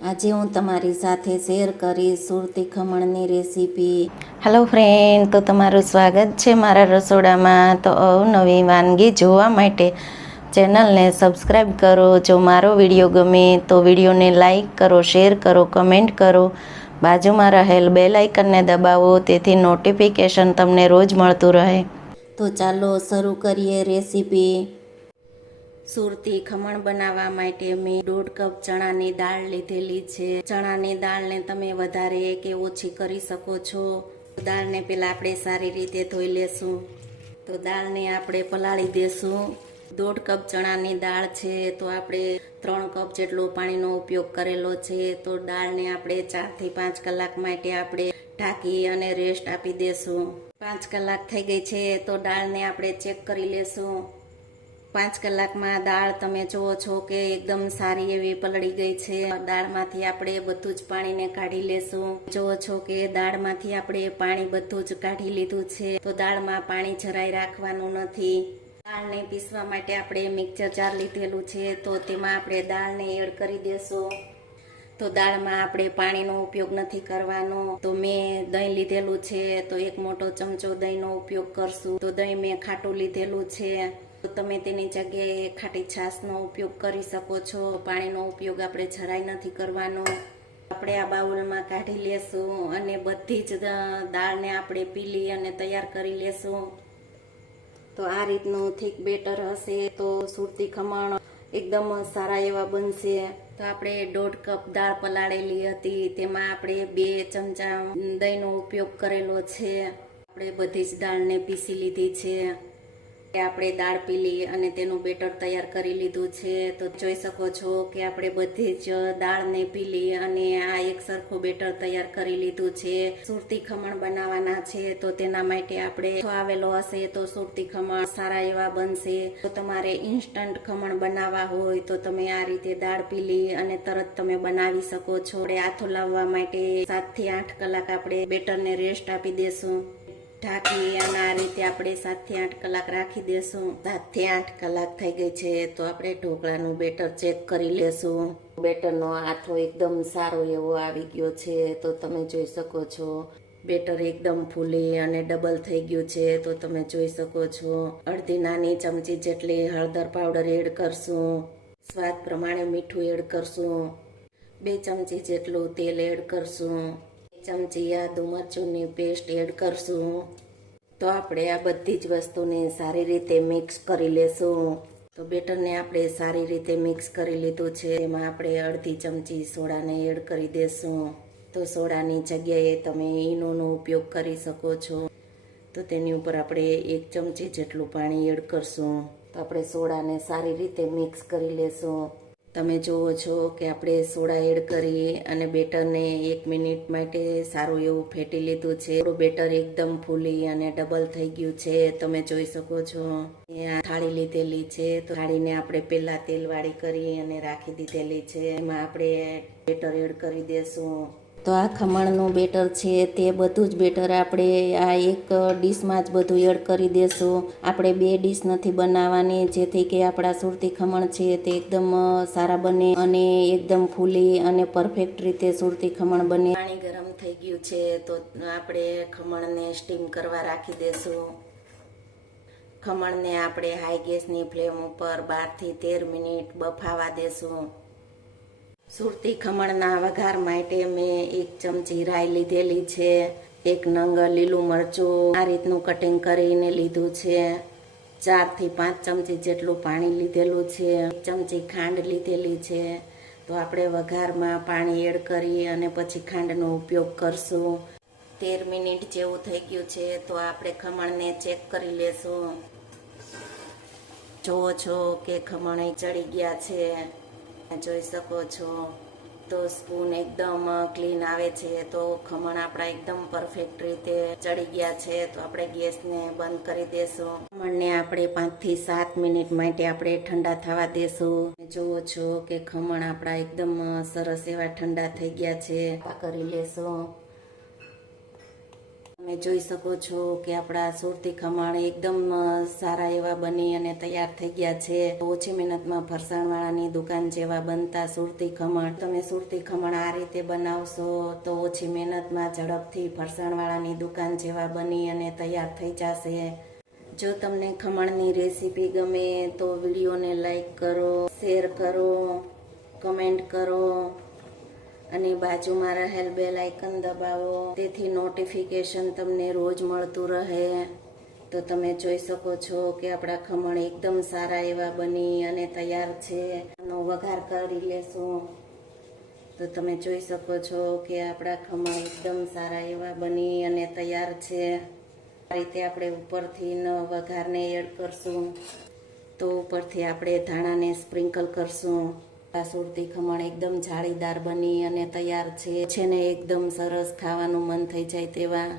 આજે હું તમારી સાથે શેર કરીશ સુરતી ખમણની રેસીપી। હેલો ફ્રેન્ડ, તો તમારું સ્વાગત છે મારા રસોડામાં। તો અવનવી વાનગી જોવા માટે ચેનલને સબસ્ક્રાઈબ કરો। જો મારો વિડીયો ગમે તો વિડીયોને લાઈક કરો, શેર કરો, કમેન્ટ કરો। બાજુમાં રહેલ બેલ આઇકનને દબાવો તેથી નોટિફિકેશન તમને રોજ મળતું રહે। તો ચાલો શરૂ કરીએ રેસીપી। સુરતી ખમણ બનાવવા માટે મેં 1.5 કપ ચણાની દાળ લીધેલી છે। ચણાની દાળને તમે વધારે કે ઓછી કરી શકો છો। દાળને પહેલાં આપણે સારી રીતે ધોઈ લેશું। તો દાળને આપણે પલાળી દેશું। 1.5 કપ ચણાની દાળ છે તો આપણે 3 કપ જેટલો પાણીનો ઉપયોગ કરેલો છે। તો દાળને આપણે 4 થી 5 કલાક માટે આપણે ઢાંકી અને રેસ્ટ આપી દેશું। 5 કલાક થઈ ગઈ છે તો દાળને આપણે ચેક કરી લેશું। 5 કલાકમાં દાળ તમે જુઓ છો કે એકદમ સારી એવી પલળી ગઈ છે। દાળમાંથી આપણે બધું જ પાણીને કાઢી લેશું। જુઓ છો કે દાળમાંથી આપણે પાણી બધું જ કાઢી લીધું છે। તો દાળમાં પાણી જરાય રાખવાનું નથી। દાળને પીસવા માટે આપણે મિક્સર જાર લીધેલું છે તો તેમાં આપણે દાળને એડ કરી દેશું। તો દાળમાં આપણે પાણીનો ઉપયોગ નથી કરવાનો। તો મેં દહીં લીધેલું છે તો 1 મોટો ચમચો દહીંનો ઉપયોગ કરશું। તો દહીં મેં ખાટું લીધેલું છે તો તમે તેની જગ્યાએ ખાટી છાશનો ઉપયોગ કરી શકો છો। પાણીનો ઉપયોગ આપણે જરાય નથી કરવાનો। આપણે આ બાઉલમાં કાઢી લેશું અને બધી જ દાળને આપણે પીલી અને તૈયાર કરી લેશું। તો આ રીતનું થીક બેટર હશે તો સુરતી ખમણ એકદમ સારા એવા બનશે। તો આપણે 1.5 કપ દાળ પલાળેલી હતી તેમાં આપણે 2 ચમચા દહીંનો ઉપયોગ કરેલો છે। આપણે બધી જ દાળને પીસી લીધી છે। આપણે દાળ પીલી અને તેનું બેટર તૈયાર કરી લીધું છે। તો જોઈ શકો છો કે આપણે બધી જ દાળને પીલી અને આ એક સરખું બેટર તૈયાર કરી લીધું છે। સુરતી ખમણ બનાવવાના છે તો તેના માટે આપણે આવેલો હશે તો સુરતી ખમણ સારા એવા બનશે। તો તમારે ઇન્સ્ટન્ટ ખમણ બનાવવા હોય તો તમે આ રીતે દાળ પીલી અને તરત તમે બનાવી શકો છો। આપણે આથો લાવવા માટે 7 થી 8 કલાક આપણે બેટરને રેસ્ટ આપી દેશું। ઢાંકી અને આ રીતે આપણે 7 થી 8 કલાક રાખી દેશું। 7 થી 8 કલાક થઈ ગઈ છે તો આપણે ઢોકળાનું બેટર ચેક કરી લેશું। બેટરનો આથો એકદમ સારો એવો આવી ગયો છે તો તમે જોઈ શકો છો બેટર એકદમ ફૂલી અને ડબલ થઈ ગયું છે। તો તમે જોઈ શકો છો અડધી નાની ચમચી જેટલી હળદર પાવડર એડ કરશું। સ્વાદ પ્રમાણે મીઠું એડ કરશું। 2 ચમચી જેટલું તેલ એડ કરશું। 1 ચમચી આદુ મરચુંની પેસ્ટ એડ કરશું। તો આપણે આ બધી જ વસ્તુને સારી રીતે મિક્સ કરી લેશું। તો બેટરને આપણે સારી રીતે મિક્સ કરી લીધું છે। એમાં આપણે અડધી ચમચી સોડાને એડ કરી દેશું। તો સોડાની જગ્યાએ તમે ઈનોનો ઉપયોગ કરી શકો છો। તો તેની ઉપર આપણે 1 ચમચી જેટલું પાણી એડ કરશું। તો આપણે સોડાને સારી રીતે મિક્સ કરી લેશું। તમે જુઓ છો કે આપણે સોડા એડ કરી અને બેટરને 1 મિનિટ માટે સારું એવું ફેટી લીધું છે। થોડું બેટર એકદમ ફૂલી અને ડબલ થઈ ગયું છે તમે જોઈ શકો છો। આ થાળી લીધેલી છે તો થાળીને આપણે પહેલા તેલવાળી કરી અને રાખી દીધેલી છે। એમાં આપણે બેટર એડ કરી દેશું। તો આ ખમણનું બેટર છે તે બધું જ બેટર આપણે આ એક ડીશમાં જ બધું એડ કરી દેશું। આપણે 2 ડીશ નથી બનાવવાની જેથી કે આપણા સુરતી ખમણ છે તે એકદમ સારા બને અને એકદમ ફૂલી અને પરફેક્ટ રીતે સુરતી ખમણ બને। પાણી ગરમ થઈ ગયું છે તો આપણે ખમણને સ્ટીમ કરવા રાખી દેશું। ખમણને આપણે હાઈ ગેસની ફ્લેમ ઉપર 12 થી 13 મિનિટ બફાવા દેશું। સુરતી ખમણના વઘાર માટે મેં 1 ચમચી રાઈ લીધેલી છે। 1 નંગ લીલું મરચું આ રીતનું કટિંગ કરીને લીધું છે। 4 થી 5 ચમચી જેટલું પાણી લીધેલું છે। 1 ચમચી ખાંડ લીધેલી છે। તો આપણે વઘારમાં પાણી એડ કરી અને પછી ખાંડનો ઉપયોગ કરશું। 13 મિનિટ જેવું થઈ ગયું છે તો આપણે ખમણને ચેક કરી લેશું। જુઓ છો કે ખમણ ચડી ગયા છે જોઈ શકો છો। તો સ્પૂન એકદમ ક્લીન આવે છે તો ખમણ આપણા એકદમ પરફેક્ટ રીતે ચડી ગયા છે। તો આપણે ગેસને બંધ કરી દેશું। ખમણને આપણે 5 થી 7 મિનિટ માટે આપણે ઠંડા થવા દેશું। જુઓ છો કે ખમણ આપણા એકદમ સરસ એવા ઠંડા થઈ ગયા છે। કરી લેશું। તમે જોઈ શકો છો કે આપણા સુરતી ખમણ એકદમ સારા એવા બની અને તૈયાર થઈ ગયા છે. ઓછી મહેનતમાં ફરસાણવાળાની દુકાન જેવા બનતા સુરતી ખમણ. તમે સુરતી ખમણ આ રીતે બનાવશો તો ઓછી મહેનતમાં ઝડપથી ફરસાણવાળાની દુકાન જેવા બની અને તૈયાર થઈ જશે. જો તમને ખમણની રેસીપી ગમે તો વિડીયોને લાઈક કરો, શેર કરો, કમેન્ટ કરો અને બાજુમાં રહેલ બેલ આઇકન દબાવો, તેથી નોટિફિકેશન તમને રોજ મળતું રહે. તો તમે જોઈ શકો છો કે આપણા ખમણ એકદમ સારા એવા બની અને તૈયાર છે. આનો વઘાર કરી લેશું. તો તમે જોઈ શકો છો કે આપણા ખમણ એકદમ સારા એવા બની અને તૈયાર છે. આ રીતે આપણે ઉપરથી વઘારને એડ કરશું. તો ઉપરથી આપણે ધાણાને સ્પ્રિંકલ કરશું. આ સુરતી ખમણ એકદમ જાળીદાર બની અને તૈયાર છે ને એકદમ સરસ ખાવાનું મન થઈ જાય તેવા.